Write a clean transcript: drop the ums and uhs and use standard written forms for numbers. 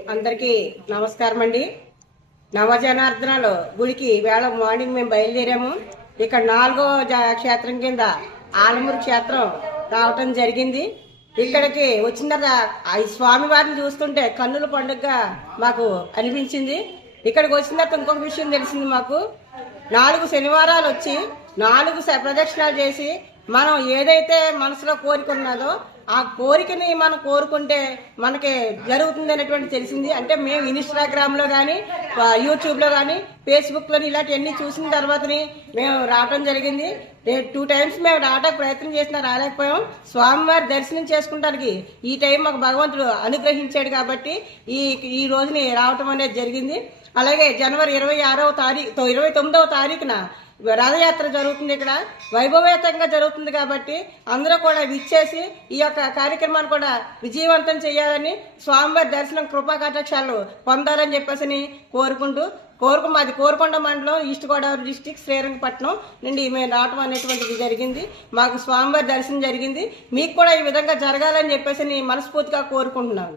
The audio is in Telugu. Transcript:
అందరికీ నమస్కారం అండి. నవజనార్దనలో గుడికి వేళ మార్నింగ్ మేము బయలుదేరాము. ఇక్కడ 4వ క్షేత్రం కింద ఆలమూరు క్షేత్రం రావటం జరిగింది. ఇక్కడికి వచ్చిన తర్వాత ఈ స్వామివారిని చూస్తుంటే కన్నుల పండుగగా మాకు అనిపించింది. ఇక్కడికి వచ్చిన తర్వాత ఇంకొక విషయం తెలిసింది మాకు. 4 శనివారాలు వచ్చి 4 ప్రదక్షిణాలు చేసి మనం ఏదైతే మనసులో కోరిక ఉన్నదో ఆ కోరికని మనం కోరుకుంటే మనకి జరుగుతుంది అనేటువంటి తెలిసింది. అంటే మేము ఇన్స్టాగ్రామ్లో కానీ యూట్యూబ్లో కానీ ఫేస్బుక్లో ఇలాంటివన్నీ చూసిన తర్వాతని మేము రావడం జరిగింది. 2 టైమ్స్ మేము రావడానికి ప్రయత్నం చేసినా రాలేకపోయాం. స్వామివారి దర్శనం చేసుకుంటానికి ఈ టైం మాకు భగవంతుడు అనుగ్రహించాడు కాబట్టి ఈ రోజుని రావటం అనేది జరిగింది. అలాగే జనవరి 29వ తారీఖున రథయాత్ర జరుగుతుంది. ఇక్కడ వైభవేతంగా జరుగుతుంది కాబట్టి అందరూ కూడా విచ్చేసి ఈ యొక్క కార్యక్రమాన్ని కూడా విజయవంతం చేయాలని, స్వామివారి దర్శనం కృపా కటాక్షాలు పొందాలని చెప్పేసి మాది కోరుకొండ మండలం, ఈస్ట్ గోదావరి డిస్టిక్, శ్రీరంగపట్నం నుండి మేము రావటం అనేటువంటిది జరిగింది. మాకు స్వామివారి దర్శనం జరిగింది. మీకు కూడా ఈ విధంగా జరగాలని చెప్పేసి మనస్ఫూర్తిగా కోరుకుంటున్నాం.